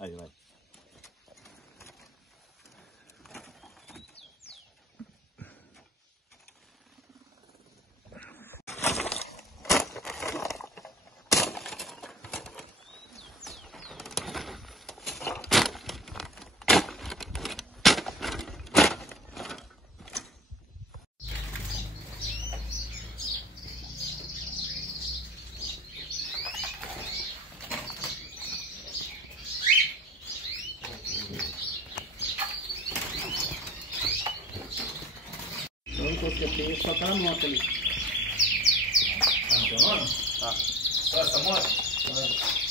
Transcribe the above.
ايوه ايوه. Pronto, você só tá a moto ali. Tá. Só essa moto?